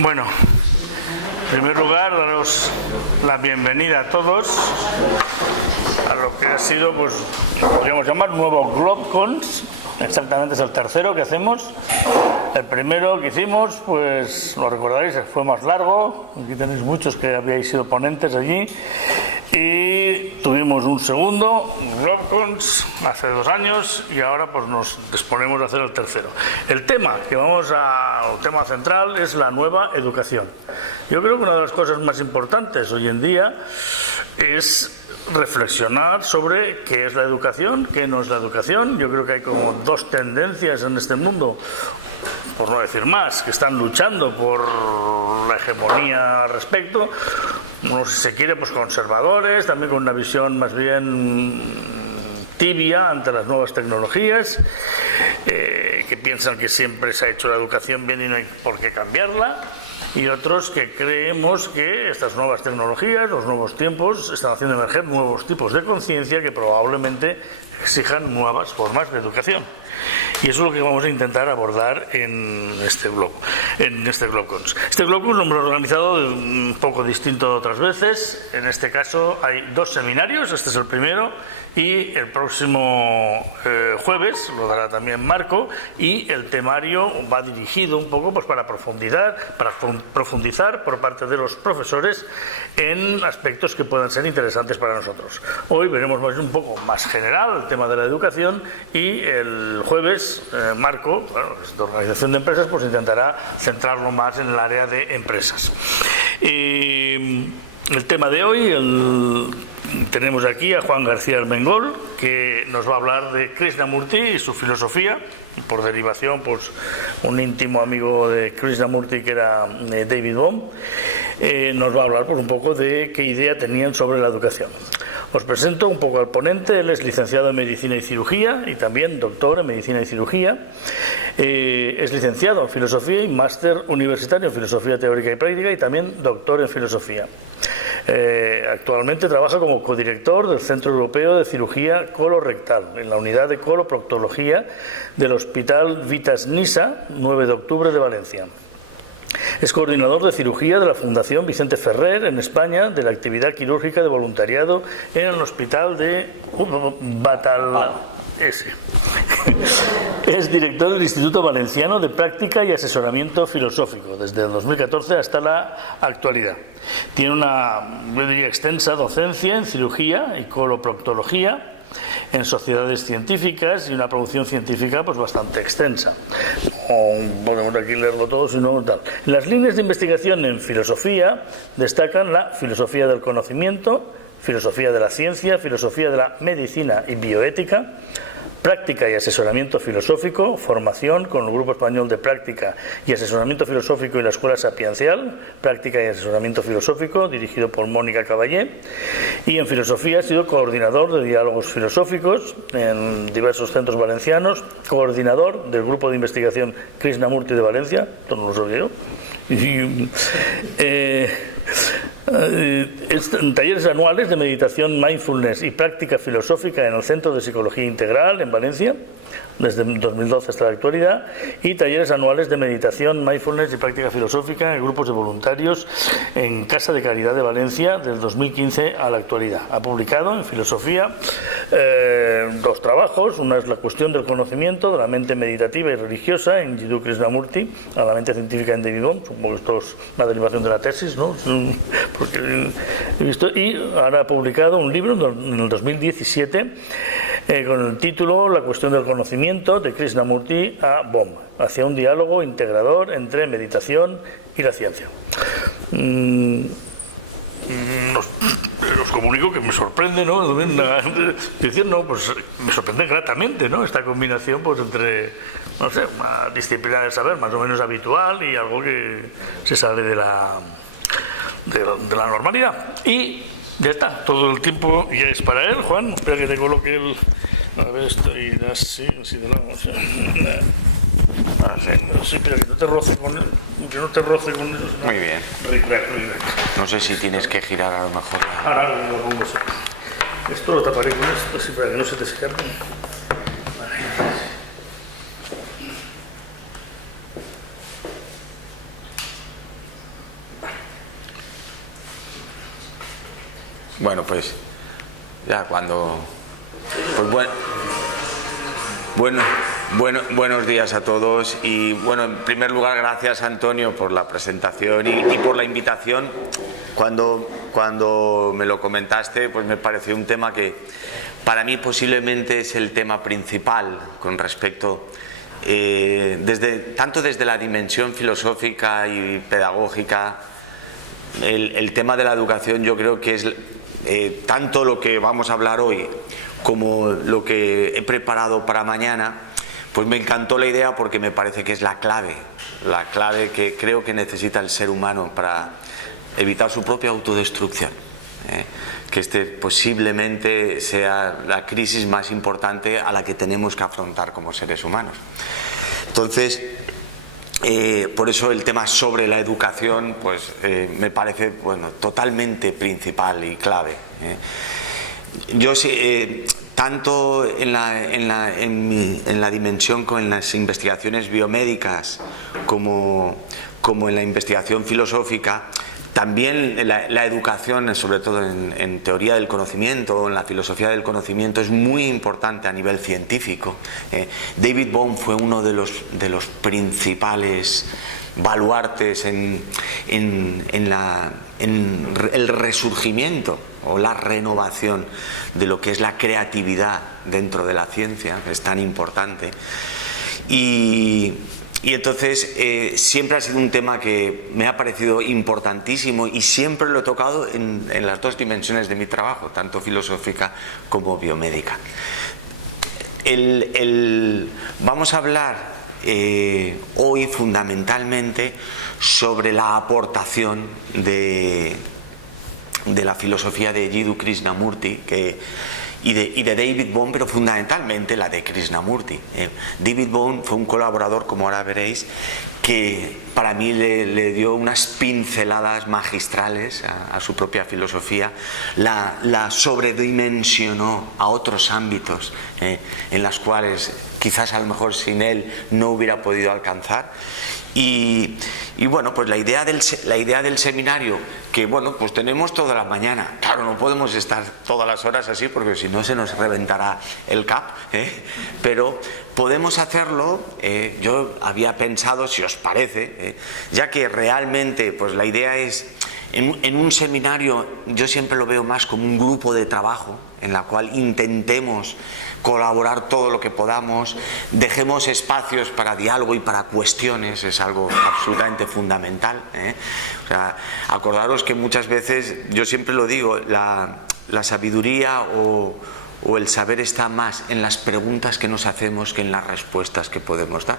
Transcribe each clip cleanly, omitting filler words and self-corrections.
Bueno, en primer lugar, daros la bienvenida a todos a lo que ha sido, pues, podríamos llamar nuevo GlobeCons. Exactamente, es el tercero que hacemos. El primero que hicimos, pues lo recordaréis, fue más largo. Aquí tenéis muchos que habíais sido ponentes allí. Y tuvimos un segundo, GlobeCons, hace 2 años, y ahora pues nos disponemos a hacer el tercero. El tema el tema central es la nueva educación. Yo creo que una de las cosas más importantes hoy en día es reflexionar sobre qué es la educación, qué no es la educación. Yo creo que hay como 2 tendencias en este mundo, por no decir más, que están luchando por la hegemonía al respecto. Uno, si se quiere, pues conservadores, también con una visión más bien tibia ante las nuevas tecnologías, que piensan que siempre se ha hecho la educación bien y no hay por qué cambiarla. Y otros que creemos que estas nuevas tecnologías, los nuevos tiempos, están haciendo emerger nuevos tipos de conciencia que probablemente exijan nuevas formas de educación. Y eso es lo que vamos a intentar abordar en este GlobeCons. Este GlobeCons lo hemos organizado un poco distinto de otras veces. En este caso hay 2 seminarios, este es el primero, y el próximo jueves lo dará también Marco, y el temario va dirigido un poco pues para profundizar por parte de los profesores en aspectos que puedan ser interesantes para nosotros. Hoy veremos un poco más general el tema de la educación, y el jueves Marco, de organización de empresas, pues intentará centrarlo más en el área de empresas. El tema de hoy, tenemos aquí a Juan García Armengol, que nos va a hablar de Krishnamurti y su filosofía. Por derivación, pues un íntimo amigo de Krishnamurti, que era David Bohm, nos va a hablar pues un poco de qué idea tenían sobre la educación. Os presento un poco al ponente. Él es licenciado en Medicina y Cirugía y también doctor en Medicina y Cirugía. Es licenciado en Filosofía y máster universitario en Filosofía Teórica y Práctica, y también doctor en Filosofía. Actualmente trabaja como codirector del Centro Europeo de Cirugía Colorectal en la unidad de coloproctología del Hospital Vitas Nisa 9 de octubre de Valencia. Es coordinador de cirugía de la Fundación Vicente Ferrer en España, de la actividad quirúrgica de voluntariado en el Hospital de Es director del Instituto Valenciano de Práctica y Asesoramiento Filosófico desde el 2014 hasta la actualidad. Tiene una, yo diría, extensa docencia en cirugía y coloproctología en sociedades científicas y una producción científica pues bastante extensa. Podemos aquí leerlo todo, si no tal. Las líneas de investigación en filosofía destacan la filosofía del conocimiento, filosofía de la ciencia, filosofía de la medicina y bioética, práctica y asesoramiento filosófico, formación con el Grupo Español de Práctica y Asesoramiento Filosófico y la Escuela Sapiencial, práctica y asesoramiento filosófico, dirigido por Mónica Caballé, y en filosofía ha sido coordinador de diálogos filosóficos en diversos centros valencianos, coordinador del Grupo de Investigación Krishnamurti de Valencia, esto no lo sabía yo, en talleres anuales de meditación, mindfulness y práctica filosófica en el Centro de Psicología Integral en Valencia, desde 2012 hasta la actualidad, y talleres anuales de meditación, mindfulness y práctica filosófica en grupos de voluntarios en Casa de Caridad de Valencia del 2015 a la actualidad. Ha publicado en filosofía 2 trabajos. Una es La cuestión del conocimiento, de la mente meditativa y religiosa, en Jiddu Krishnamurti, a la mente científica en David Bohm. Supongo que esto es una derivación de la tesis, ¿no? Porque he visto, y ahora ha publicado un libro en el 2017 con el título La cuestión del conocimiento, de Krishnamurti a Bohm, hacia un diálogo integrador entre meditación y la ciencia. Os comunico que me sorprende, ¿no? Decir, no, pues me sorprende gratamente, ¿no? Esta combinación, pues entre, no sé, una disciplina del saber más o menos habitual y algo que se sale de la normalidad. Y ya está, todo el tiempo ya es para él. Juan, espera que te coloque el... A ver, estoy así de lado. Sí, pero que no te roce con él. Que no te roce con él. Muy bien. No sé si tienes que girar a lo mejor. Ahora lo pongo así. Esto lo taparé con esto, así para que no se te escape. Bueno, pues ya cuando... Pues buenos días a todos y bueno, en primer lugar gracias Antonio por la presentación y por la invitación. Cuando me lo comentaste, pues me pareció un tema que para mí posiblemente es el tema principal con respecto, tanto desde la dimensión filosófica y pedagógica, el tema de la educación yo creo que es tanto lo que vamos a hablar hoy como lo que he preparado para mañana. Pues me encantó la idea porque me parece que es la clave que creo que necesita el ser humano para evitar su propia autodestrucción, que posiblemente sea la crisis más importante a la que tenemos que afrontar como seres humanos. Entonces, por eso el tema sobre la educación pues me parece totalmente principal y clave. Yo tanto en la dimensión con las investigaciones biomédicas como en la investigación filosófica, también la educación, sobre todo en teoría del conocimiento, en la filosofía del conocimiento, es muy importante a nivel científico. David Bohm fue uno de los principales baluartes en el resurgimiento o la renovación de lo que es la creatividad dentro de la ciencia, que es tan importante. Y entonces siempre ha sido un tema que me ha parecido importantísimo y siempre lo he tocado en las dos dimensiones de mi trabajo, tanto filosófica como biomédica. Vamos a hablar hoy fundamentalmente sobre la aportación de la filosofía de Jiddu Krishnamurti y de David Bohm, pero fundamentalmente la de Krishnamurti. David Bohm fue un colaborador, como ahora veréis, que para mí le dio unas pinceladas magistrales a su propia filosofía, la sobredimensionó a otros ámbitos en los cuales quizás a lo mejor sin él no hubiera podido alcanzar. Y bueno, pues la idea del seminario, que bueno, pues tenemos toda la mañana. Claro, no podemos estar todas las horas así porque si no se nos reventará el cap, pero podemos hacerlo. Yo había pensado, si os parece, ya que realmente pues la idea es, en un seminario yo siempre lo veo más como un grupo de trabajo en la cual intentemos colaborar todo lo que podamos, dejemos espacios para diálogo y para cuestiones, es algo absolutamente fundamental. O sea, acordaros que muchas veces, yo siempre lo digo, la sabiduría o el saber está más en las preguntas que nos hacemos que en las respuestas que podemos dar.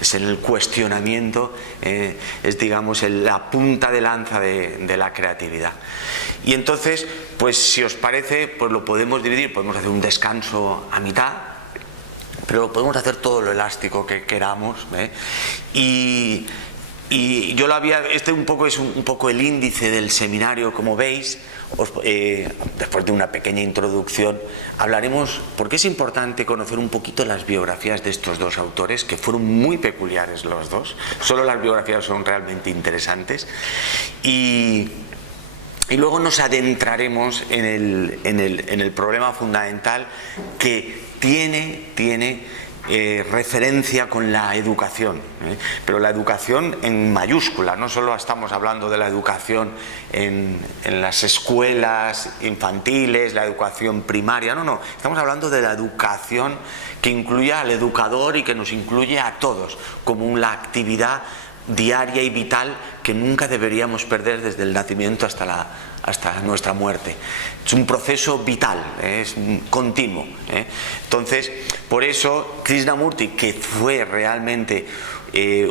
Es en el cuestionamiento, es digamos la punta de lanza de la creatividad. Y entonces, pues si os parece, pues lo podemos dividir, podemos hacer un descanso a mitad, pero podemos hacer todo lo elástico que queramos, y yo un poco es un poco el índice del seminario, como veis. Después de una pequeña introducción hablaremos, porque es importante conocer un poquito las biografías de estos dos autores, que fueron muy peculiares los dos, solo las biografías son realmente interesantes, y luego nos adentraremos en el problema fundamental que tiene referencia con la educación, pero la educación en mayúscula. No solo estamos hablando de la educación en las escuelas infantiles, la educación primaria, no, estamos hablando de la educación que incluye al educador y que nos incluye a todos, como la actividad diaria y vital que nunca deberíamos perder desde el nacimiento hasta nuestra muerte. Es un proceso vital, es continuo. Entonces, por eso Krishnamurti, que fue realmente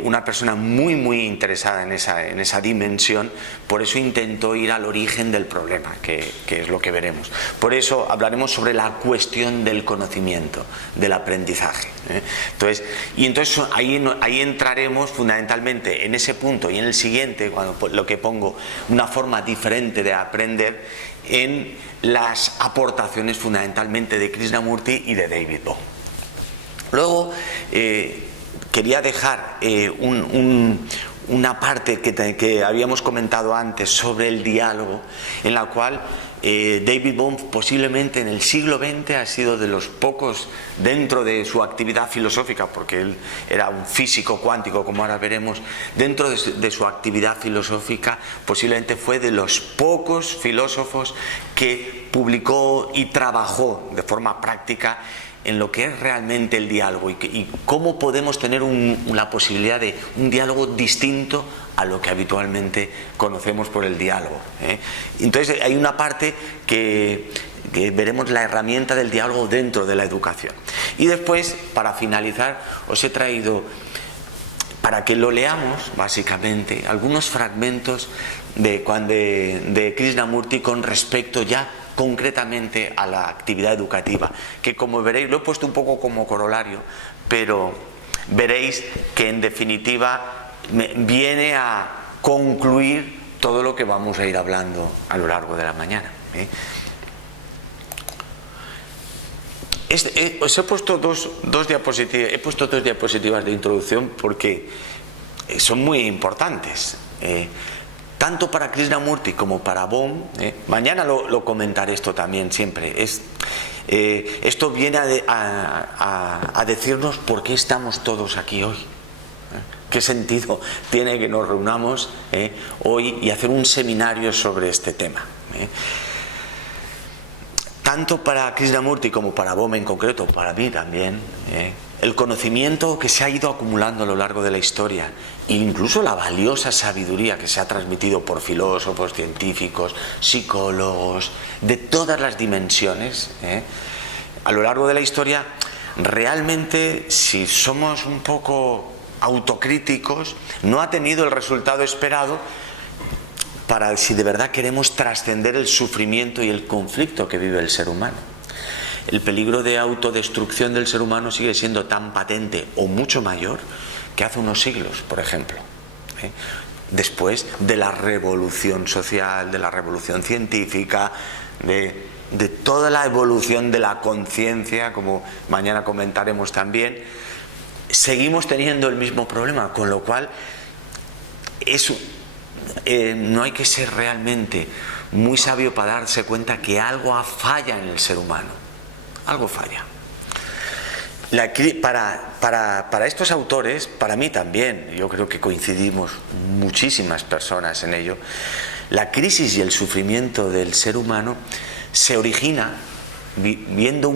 una persona muy interesada en esa dimensión, por eso intentó ir al origen del problema, que es lo que veremos. Por eso hablaremos sobre la cuestión del conocimiento, del aprendizaje. Entonces ahí entraremos fundamentalmente en ese punto y en el siguiente, cuando lo que pongo una forma diferente de aprender, en las aportaciones fundamentalmente de Krishnamurti y de David Bohm. Luego quería dejar una parte que habíamos comentado antes sobre el diálogo, en la cual David Bohm posiblemente en el siglo XX ha sido de los pocos, dentro de su actividad filosófica, porque él era un físico cuántico, como ahora veremos, dentro de su actividad filosófica posiblemente fue de los pocos filósofos que publicó y trabajó de forma práctica en lo que es realmente el diálogo y cómo podemos tener la posibilidad de un diálogo distinto a lo que habitualmente conocemos por el diálogo. Entonces hay una parte que veremos la herramienta del diálogo dentro de la educación. Y después, para finalizar, os he traído, para que lo leamos, básicamente, algunos fragmentos de Krishnamurti con respecto ya concretamente a la actividad educativa, que como veréis, lo he puesto un poco como corolario, pero veréis que en definitiva viene a concluir todo lo que vamos a ir hablando a lo largo de la mañana. Os he puesto dos diapositivas de introducción porque son muy importantes. Tanto para Krishnamurti como para Bohm, mañana lo comentaré esto también siempre, esto viene a decirnos por qué estamos todos aquí hoy. ¿Qué sentido tiene que nos reunamos hoy y hacer un seminario sobre este tema? Tanto para Krishnamurti como para Bohm en concreto, para mí también, el conocimiento que se ha ido acumulando a lo largo de la historia e incluso la valiosa sabiduría que se ha transmitido por filósofos, científicos, psicólogos, de todas las dimensiones, a lo largo de la historia, realmente, si somos un poco autocríticos, no ha tenido el resultado esperado para si de verdad queremos trascender el sufrimiento y el conflicto que vive el ser humano. El peligro de autodestrucción del ser humano sigue siendo tan patente o mucho mayor que hace unos siglos, por ejemplo. Después de la revolución social, de la revolución científica, de toda la evolución de la conciencia, como mañana comentaremos también, seguimos teniendo el mismo problema, con lo cual no hay que ser realmente muy sabio para darse cuenta que algo falla en el ser humano. Algo falla. Para estos autores, para mí también, yo creo que coincidimos muchísimas personas en ello, la crisis y el sufrimiento del ser humano se origina viendo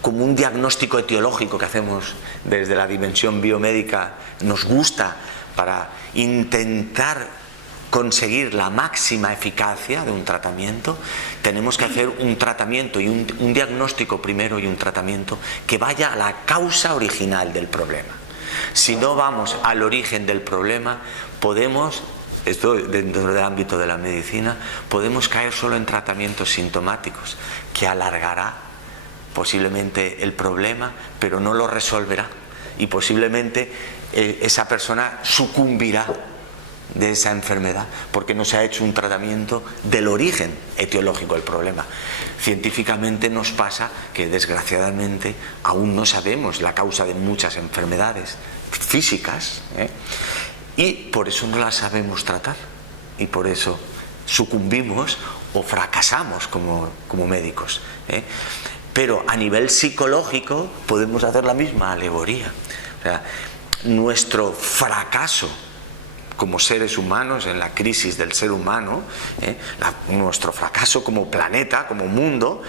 como un diagnóstico etiológico que hacemos desde la dimensión biomédica, nos gusta para intentar conseguir la máxima eficacia de un tratamiento. Tenemos que hacer un tratamiento y un diagnóstico primero y un tratamiento que vaya a la causa original del problema. Si no vamos al origen del problema, esto dentro del ámbito de la medicina, podemos caer solo en tratamientos sintomáticos, que alargará posiblemente el problema, pero no lo resolverá. Y posiblemente esa persona sucumbirá de esa enfermedad porque no se ha hecho un tratamiento del origen etiológico del problema. Científicamente nos pasa que desgraciadamente aún no sabemos la causa de muchas enfermedades físicas, y por eso no las sabemos tratar y por eso sucumbimos o fracasamos como médicos. Pero a nivel psicológico podemos hacer la misma alegoría. O sea, nuestro fracaso como seres humanos en la crisis del ser humano, nuestro fracaso como planeta, como mundo,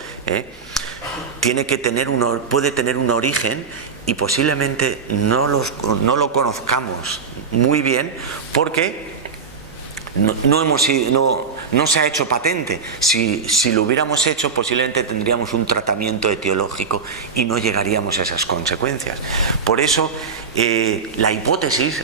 puede tener un origen y posiblemente no lo conozcamos muy bien porque no se ha hecho patente. Si lo hubiéramos hecho, posiblemente tendríamos un tratamiento etiológico y no llegaríamos a esas consecuencias. Por eso, la hipótesis,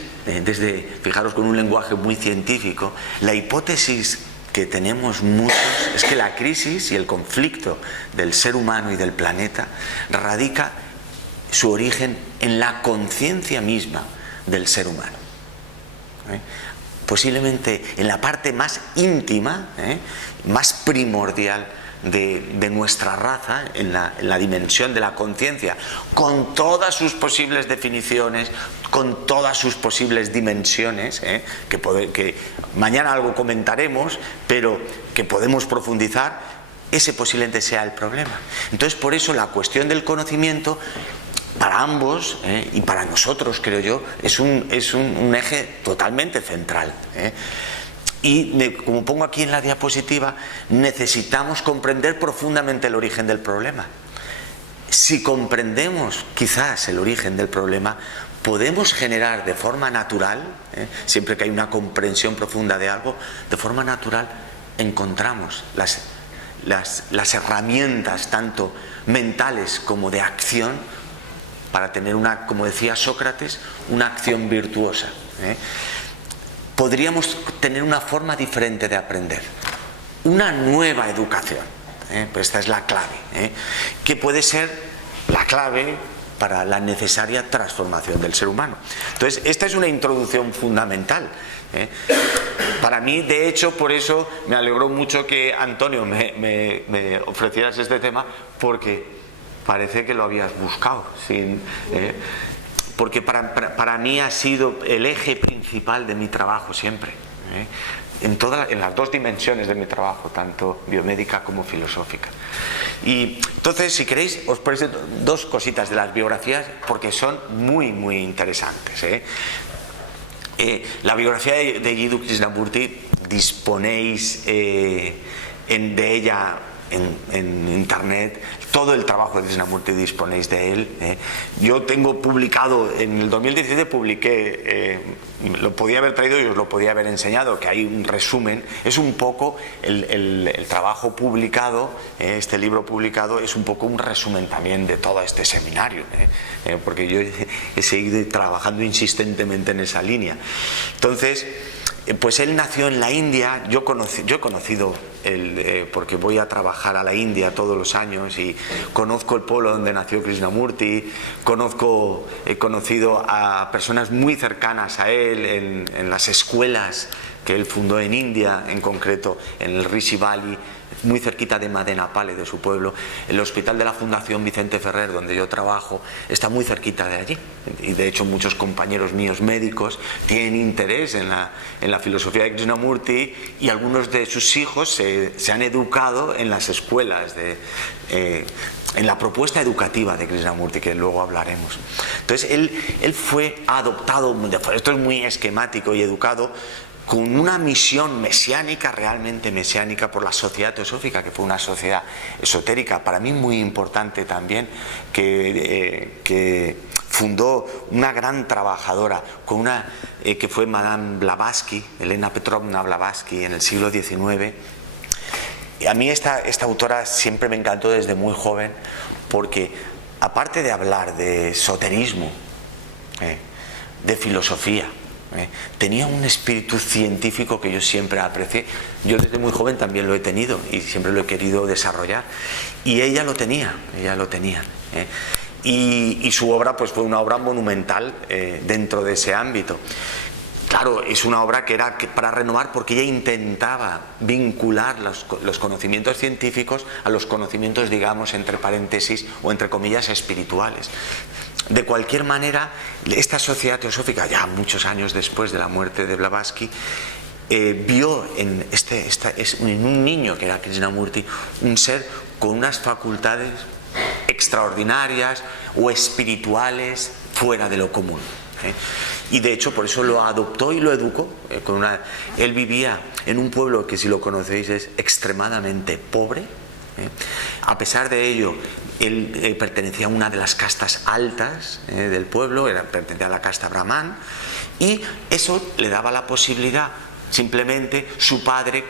fijaros con un lenguaje muy científico, la hipótesis que tenemos muchos es que la crisis y el conflicto del ser humano y del planeta radica su origen en la conciencia misma del ser humano. Posiblemente en la parte más íntima, más primordial de nuestra raza, en la dimensión de la conciencia, con todas sus posibles definiciones, con todas sus posibles dimensiones, que mañana algo comentaremos, pero que podemos profundizar. ese posiblemente sea el problema. Entonces, por eso la cuestión del conocimiento, para ambos, y para nosotros, creo yo, es un eje totalmente central. Y como pongo aquí en la diapositiva, necesitamos comprender profundamente el origen del problema. Si comprendemos quizás el origen del problema, podemos generar de forma natural, siempre que hay una comprensión profunda de algo, de forma natural encontramos las herramientas tanto mentales como de acción para tener una, como decía Sócrates, una acción virtuosa. Podríamos tener una forma diferente de aprender, una nueva educación, pues esta es la clave, que puede ser la clave para la necesaria transformación del ser humano. Entonces, esta es una introducción fundamental. Para mí, de hecho, por eso me alegró mucho que Antonio me ofrecieras este tema, porque parece que lo habías buscado, porque para mí ha sido el eje principal de mi trabajo siempre, en las dos dimensiones de mi trabajo, tanto biomédica como filosófica. Y entonces, si queréis, os presento dos cositas de las biografías, porque son muy, muy interesantes. La biografía de Jiddu Krishnamurti, disponéis de ella en internet. Todo el trabajo de Krishnamurti disponéis de él. Yo tengo publicado, en el 2017 publiqué, lo podía haber traído y os lo podía haber enseñado, que hay un resumen, es un poco el trabajo publicado, este libro publicado es un poco un resumen también de todo este seminario, porque yo he seguido trabajando insistentemente en esa línea. Entonces, pues él nació en la India. Yo he conocido porque voy a trabajar a la India todos los años y conozco el pueblo donde nació Krishnamurti, he conocido a personas muy cercanas a él en las escuelas que él fundó en India, en concreto en el Rishi Valley, muy cerquita de Madenapale, de su pueblo. El hospital de la Fundación Vicente Ferrer, donde yo trabajo, está muy cerquita de allí, y de hecho muchos compañeros míos médicos tienen interés en la filosofía de Krishnamurti, y algunos de sus hijos se han educado en las escuelas en la propuesta educativa de Krishnamurti, que luego hablaremos. Entonces él fue adoptado, esto es muy esquemático, y educado con una misión mesiánica, realmente mesiánica, por la Sociedad Teosófica, que fue una sociedad esotérica, para mí muy importante también, que fundó una gran trabajadora, que fue Madame Blavatsky, Elena Petrovna Blavatsky, en el siglo XIX. Y a mí esta autora siempre me encantó desde muy joven, porque aparte de hablar de esoterismo, de filosofía, tenía un espíritu científico que yo siempre aprecié. Yo desde muy joven también lo he tenido y siempre lo he querido desarrollar, y ella lo tenía. Y su obra pues fue una obra monumental dentro de ese ámbito. Claro, es una obra que era para renovar, porque ella intentaba vincular los conocimientos científicos a los conocimientos, digamos, entre paréntesis o entre comillas, espirituales. De cualquier manera, esta Sociedad Teosófica, ya muchos años después de la muerte de Blavatsky, vio en un niño que era Krishnamurti un ser con unas facultades extraordinarias o espirituales fuera de lo común. Y de hecho por eso lo adoptó y lo educó. Él vivía en un pueblo que, si lo conocéis, es extremadamente pobre. A pesar de ello, él pertenecía a una de las castas altas del pueblo, pertenecía a la casta brahman, y eso le daba la posibilidad. Simplemente su padre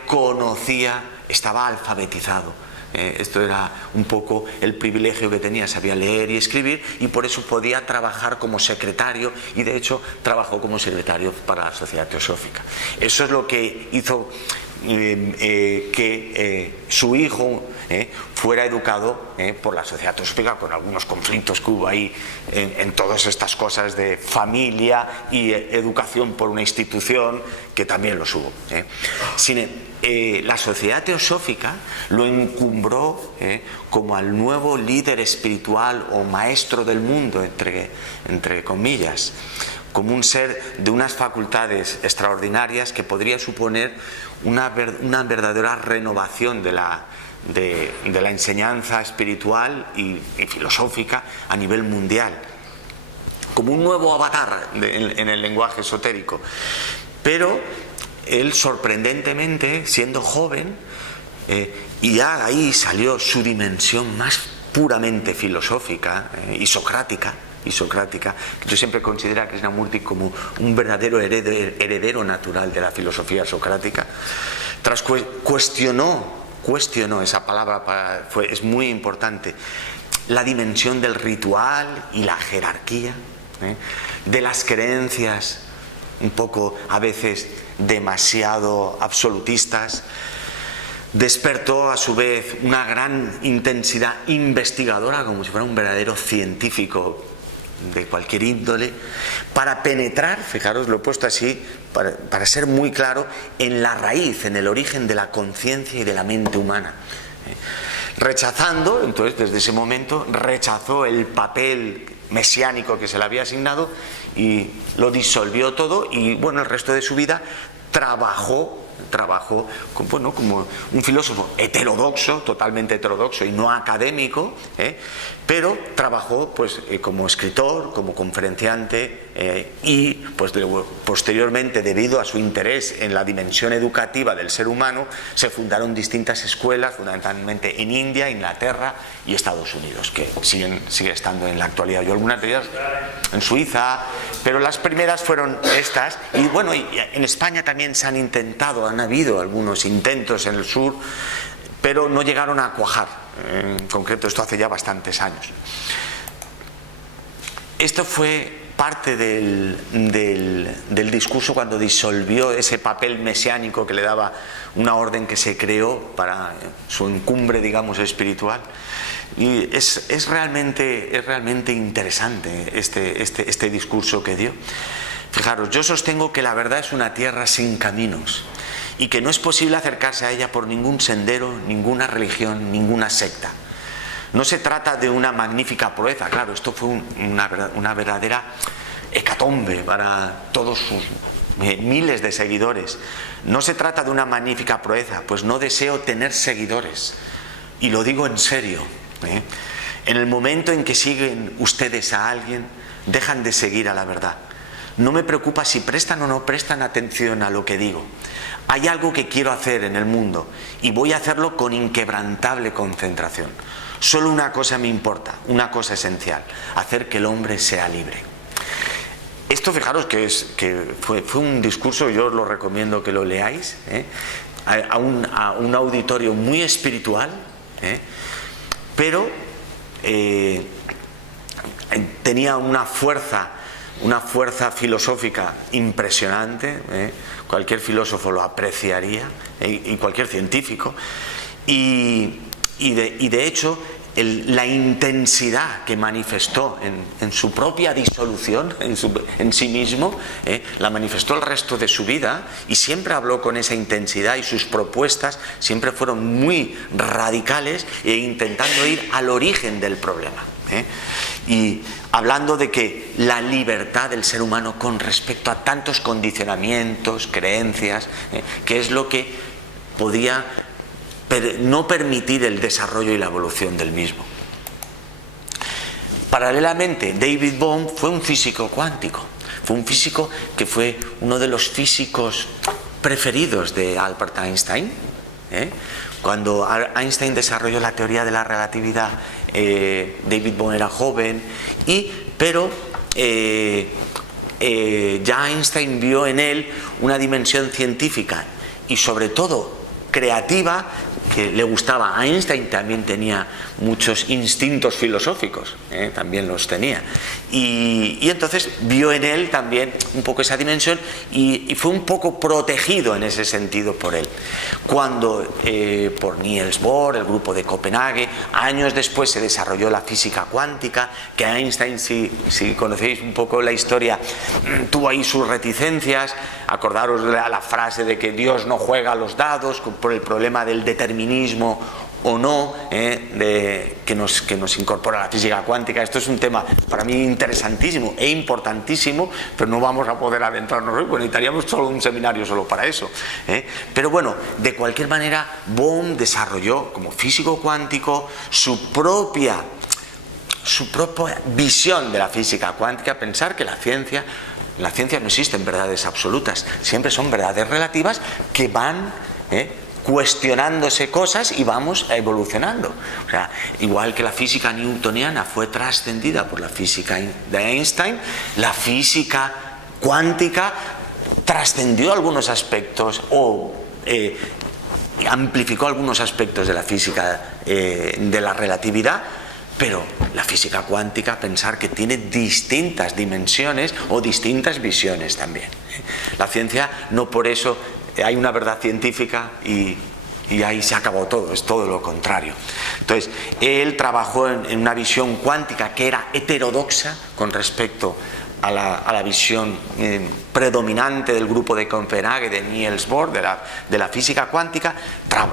estaba alfabetizado. Esto era un poco el privilegio que tenía, sabía leer y escribir, y por eso podía trabajar como secretario, y de hecho trabajó como secretario para la Sociedad Teosófica. Eso es lo que hizo que su hijo fuera educado por la Sociedad Teosófica, con algunos conflictos que hubo ahí en todas estas cosas de familia y educación por una institución, que también los hubo. La Sociedad Teosófica lo encumbró como al nuevo líder espiritual o maestro del mundo, entre comillas, como un ser de unas facultades extraordinarias que podría suponer una verdadera renovación de la enseñanza espiritual y filosófica a nivel mundial, como un nuevo avatar en el lenguaje esotérico. Pero él, sorprendentemente, siendo joven, y ya ahí salió su dimensión más puramente filosófica y socrática. Yo siempre considero a Krishnamurti como un verdadero heredero natural de la filosofía socrática. Cuestionó esa palabra, es muy importante, la dimensión del ritual y la jerarquía, de las creencias un poco a veces demasiado absolutistas. Despertó a su vez una gran intensidad investigadora, como si fuera un verdadero científico de cualquier índole, para penetrar, fijaros, lo he puesto así, para ser muy claro, en la raíz, en el origen de la conciencia y de la mente humana. Rechazando, entonces desde ese momento, rechazó el papel mesiánico que se le había asignado y lo disolvió todo, y bueno, el resto de su vida trabajó como un filósofo heterodoxo, totalmente heterodoxo y no académico, pero trabajó pues como escritor, como conferenciante, y pues posteriormente, debido a su interés en la dimensión educativa del ser humano, se fundaron distintas escuelas, fundamentalmente en India, Inglaterra y Estados Unidos, que sigue estando en la actualidad. Yo algunas de ellas en Suiza, pero las primeras fueron estas. Y bueno, y en España también se han intentado, han habido algunos intentos en el sur, pero no llegaron a cuajar. En concreto, esto hace ya bastantes años. Esto fue parte del discurso cuando disolvió ese papel mesiánico que le daba una orden que se creó para su encumbre, digamos, espiritual. Y es realmente interesante este discurso que dio. Fijaros, yo sostengo que la verdad es una tierra sin caminos y que no es posible acercarse a ella por ningún sendero, ninguna religión, ninguna secta. No se trata de una magnífica proeza, claro, esto fue una verdadera hecatombe para todos sus miles de seguidores. No se trata de una magnífica proeza, pues no deseo tener seguidores, y lo digo en serio. En el momento en que siguen ustedes a alguien, dejan de seguir a la verdad. No me preocupa si prestan o no prestan atención a lo que digo. Hay algo que quiero hacer en el mundo y voy a hacerlo con inquebrantable concentración. Solo una cosa me importa, una cosa esencial: hacer que el hombre sea libre. Esto, fijaros que fue un discurso, yo os lo recomiendo que lo leáis, a un auditorio muy espiritual, pero tenía una fuerza filosófica impresionante. Cualquier filósofo lo apreciaría, y cualquier científico, y de hecho la intensidad que manifestó en su propia disolución, en sí mismo, la manifestó el resto de su vida, y siempre habló con esa intensidad, y sus propuestas siempre fueron muy radicales e intentando ir al origen del problema, y hablando de que la libertad del ser humano con respecto a tantos condicionamientos, creencias, que es lo que podía no permitir el desarrollo y la evolución del mismo. Paralelamente, David Bohm fue un físico cuántico. Fue un físico que fue uno de los físicos preferidos de Albert Einstein. Cuando Einstein desarrolló la teoría de la relatividad, David Bohm era joven, pero ya Einstein vio en él una dimensión científica y sobre todo creativa que le gustaba. Einstein también tenía muchos instintos filosóficos, también los tenía, y entonces vio en él también un poco esa dimensión, y fue un poco protegido en ese sentido por él. Cuando por Niels Bohr, el grupo de Copenhague, años después se desarrolló la física cuántica, que Einstein, si conocéis un poco la historia, tuvo ahí sus reticencias. Acordaros de la frase de que Dios no juega a los dados por el problema del determinismo o no que nos incorpora la física cuántica. Esto es un tema para mí interesantísimo e importantísimo, pero no vamos a poder adentrarnos hoy, pues necesitaríamos solo un seminario solo para eso. Pero bueno, de cualquier manera, Bohm desarrolló como físico cuántico su propia visión de la física cuántica, pensar que la ciencia no existen verdades absolutas, siempre son verdades relativas que van cuestionándose cosas y vamos evolucionando. O sea, igual que la física newtoniana fue trascendida por la física de Einstein, la física cuántica trascendió algunos aspectos o amplificó algunos aspectos de la física de la relatividad. Pero la física cuántica, pensar que tiene distintas dimensiones o distintas visiones también. La ciencia, no por eso hay una verdad científica y ahí se acabó todo, es todo lo contrario. Entonces, él trabajó en una visión cuántica que era heterodoxa con respecto a la visión predominante del grupo de Copenhague, de Niels Bohr, de la física cuántica.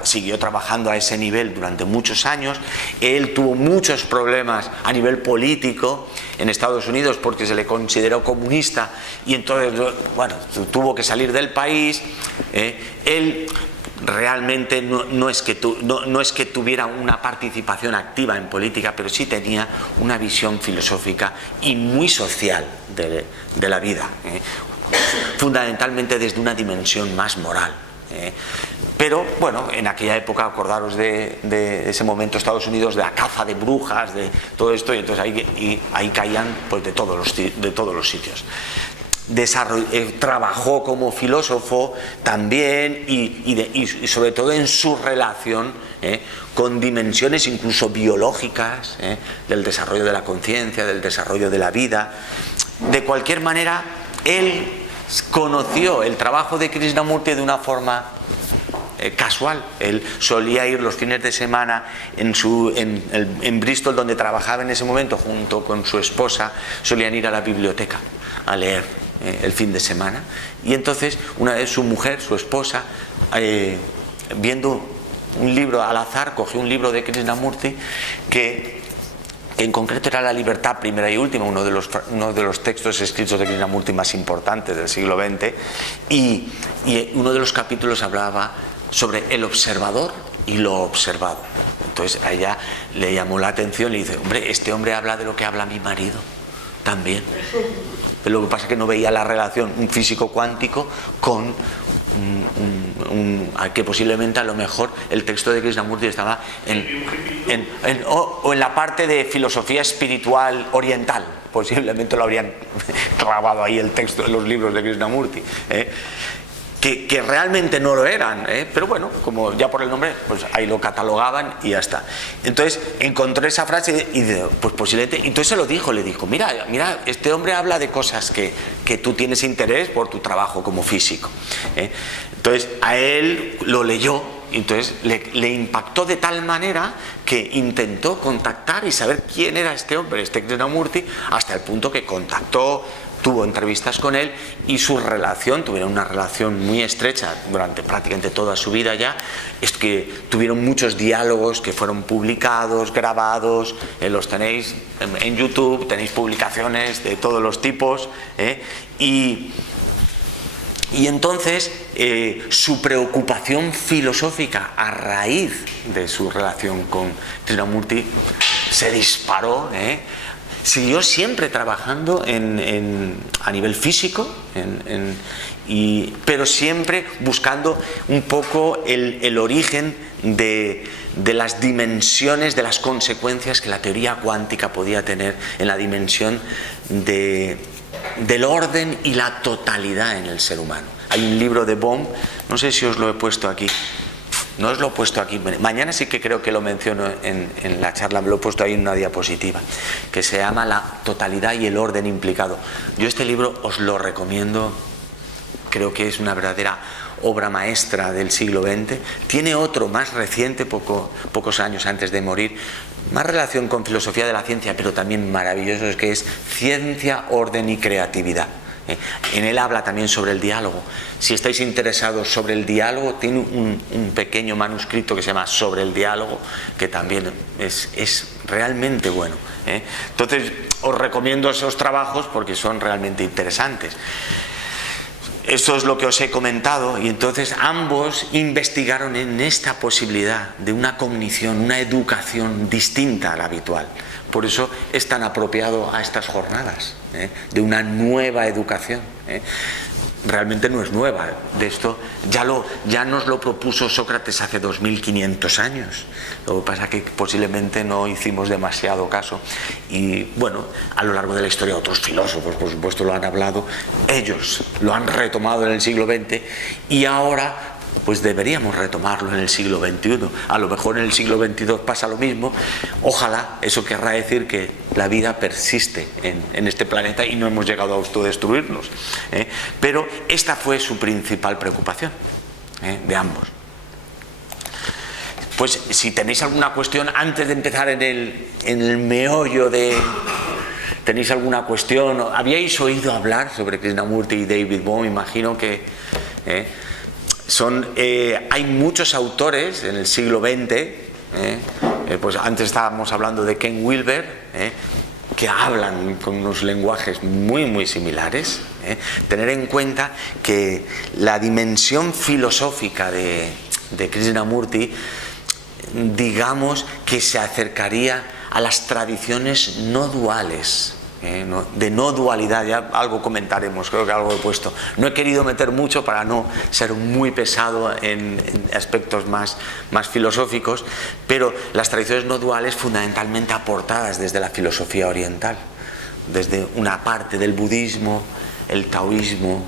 Siguió trabajando a ese nivel durante muchos años. Él tuvo muchos problemas a nivel político en Estados Unidos porque se le consideró comunista y entonces, bueno, tuvo que salir del país. Él realmente no es que tuviera una participación activa en política, pero sí tenía una visión filosófica y muy social de la vida, fundamentalmente desde una dimensión más moral. Pero bueno, en aquella época, acordaros de ese momento, Estados Unidos, de la caza de brujas, de todo esto, y entonces ahí caían pues de todos los sitios. Trabajó como filósofo también y sobre todo en su relación con dimensiones incluso biológicas del desarrollo de la conciencia, del desarrollo de la vida. De cualquier manera, él conoció el trabajo de Krishnamurti de una forma casual. Él solía ir los fines de semana en Bristol, donde trabajaba en ese momento, junto con su esposa, solían ir a la biblioteca a leer el fin de semana, y entonces una vez su mujer, su esposa, viendo un libro al azar, cogió un libro de Krishnamurti que en concreto era La libertad primera y última, uno de los textos escritos de Krishnamurti más importantes del siglo XX, y uno de los capítulos hablaba sobre el observador y lo observado. Entonces a ella le llamó la atención y le dice: hombre, este hombre habla de lo que habla mi marido también. Pero lo que pasa es que no veía la relación un físico cuántico con que posiblemente a lo mejor el texto de Krishnamurti estaba en la parte de filosofía espiritual oriental. Posiblemente lo habrían clavado ahí el texto de los libros de Krishnamurti, que realmente no lo eran, pero bueno, como ya por el nombre, pues ahí lo catalogaban y ya está. Entonces encontré esa frase y dice, pues posiblemente, entonces se lo dijo, le dijo: mira, este hombre habla de cosas que tú tienes interés por tu trabajo como físico. Entonces a él lo leyó, y entonces le impactó de tal manera que intentó contactar y saber quién era este hombre, este Krishnamurti, hasta el punto que contactó, tuvo entrevistas con él, y su relación, tuvieron una relación muy estrecha durante prácticamente toda su vida ya. Es que tuvieron muchos diálogos que fueron publicados, grabados, los tenéis en YouTube, tenéis publicaciones de todos los tipos, y entonces su preocupación filosófica a raíz de su relación con Krishnamurti se disparó. Siguió siempre trabajando a nivel físico, pero siempre buscando un poco el origen de las dimensiones, de las consecuencias que la teoría cuántica podía tener en la dimensión del orden y la totalidad en el ser humano. Hay un libro de Bohm, no sé si os lo he puesto aquí. No os lo he puesto aquí, mañana sí que creo que lo menciono en la charla, me lo he puesto ahí en una diapositiva, que se llama La totalidad y el orden implicado. Yo este libro os lo recomiendo, creo que es una verdadera obra maestra del siglo XX. Tiene otro más reciente, pocos años antes de morir, más relación con filosofía de la ciencia, pero también maravilloso, que es Ciencia, Orden y Creatividad. En él habla también sobre el diálogo. Si estáis interesados sobre el diálogo, tiene un pequeño manuscrito que se llama Sobre el diálogo, que también es realmente bueno. Entonces, os recomiendo esos trabajos porque son realmente interesantes. Esto es lo que os he comentado, y entonces ambos investigaron en esta posibilidad de una cognición, una educación distinta a la habitual. Por eso es tan apropiado a estas jornadas, de una nueva educación. Realmente no es nueva, de esto ya nos lo propuso Sócrates hace 2500 años. Lo que pasa es que posiblemente no hicimos demasiado caso, y bueno, a lo largo de la historia otros filósofos por supuesto lo han hablado, ellos lo han retomado en el siglo XX, y ahora pues deberíamos retomarlo en el siglo XXI. A lo mejor en el siglo XXII pasa lo mismo. Ojalá, eso querrá decir que la vida persiste en este planeta y no hemos llegado a autodestruirnos. Pero esta fue su principal preocupación, de ambos. Pues si tenéis alguna cuestión, antes de empezar en el meollo de... ¿Tenéis alguna cuestión? ¿Habíais oído hablar sobre Krishnamurti y David Bohm? Imagino que... hay muchos autores en el siglo XX, pues antes estábamos hablando de Ken Wilber, que hablan con unos lenguajes muy muy similares. Tener en cuenta que la dimensión filosófica de Krishnamurti, digamos que se acercaría a las tradiciones no duales, de no dualidad. Ya algo comentaremos, creo que algo he puesto. No he querido meter mucho para no ser muy pesado en aspectos más filosóficos, pero las tradiciones no duales fundamentalmente aportadas desde la filosofía oriental, desde una parte del budismo, el taoísmo.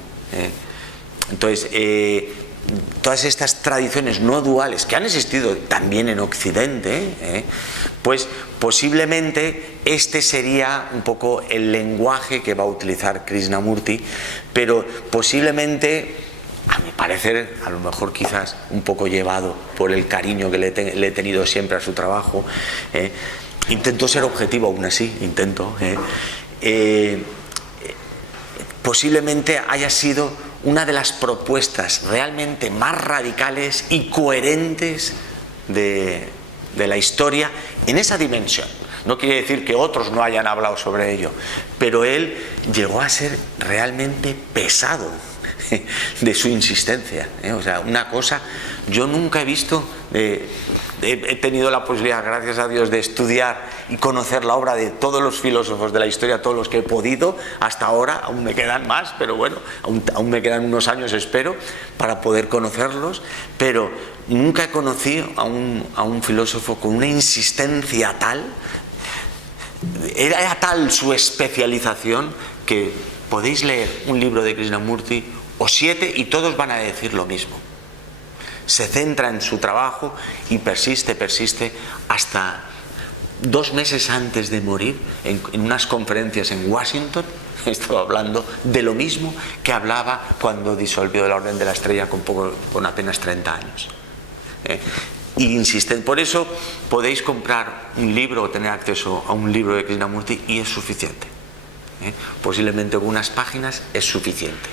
Entonces, todas estas tradiciones no duales que han existido también en Occidente, pues posiblemente este sería un poco el lenguaje que va a utilizar Krishnamurti, pero posiblemente, a mi parecer, a lo mejor quizás un poco llevado por el cariño que le he tenido siempre a su trabajo. Intento ser objetivo aún así, posiblemente haya sido una de las propuestas realmente más radicales y coherentes de la historia en esa dimensión. No quiere decir que otros no hayan hablado sobre ello, pero él llegó a ser realmente pesado de su insistencia. O sea, una cosa, yo nunca he visto... He tenido la posibilidad, gracias a Dios, de estudiar y conocer la obra de todos los filósofos de la historia, todos los que he podido hasta ahora. Aún me quedan más, pero bueno, aún me quedan unos años, espero, para poder conocerlos, pero nunca he conocido a un filósofo con una insistencia tal, era tal su especialización, que podéis leer un libro de Krishnamurti o 7 y todos van a decir lo mismo. Se centra en su trabajo y persiste hasta 2 meses antes de morir, en unas conferencias en Washington, estaba hablando de lo mismo que hablaba cuando disolvió la Orden de la Estrella con apenas 30 años. Y insisten. Por eso podéis comprar un libro o tener acceso a un libro de Krishnamurti y es suficiente. Posiblemente algunas páginas es suficiente.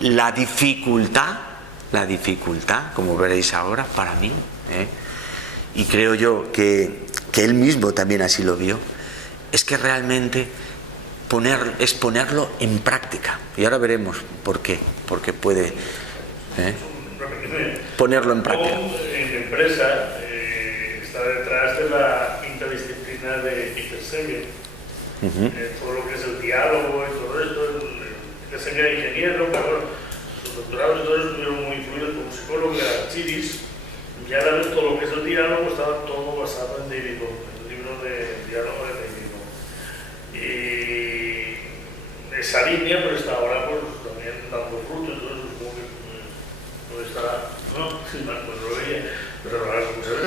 La dificultad, como veréis ahora, para mí, y creo yo que él mismo también así lo vio, es que realmente es ponerlo en práctica. Y ahora veremos por qué, porque puede ponerlo en práctica. En mi empresa está detrás de la interdisciplina de Peter Singer, todo lo que es el diálogo y todo esto. Peter Singer era ingeniero, pero sus doctorados y todo eso estuvieron muy influidos como psicólogo de Archiris, y a la vez todo lo que es el diálogo estaba todo basado en David Bohm, el libro de diálogo de David Bohm. Y esa línea pues está ahora pues, también dando frutos, entonces supongo que puede estar, ¿no? Sí, pues lo veía, pero ahora muchas veces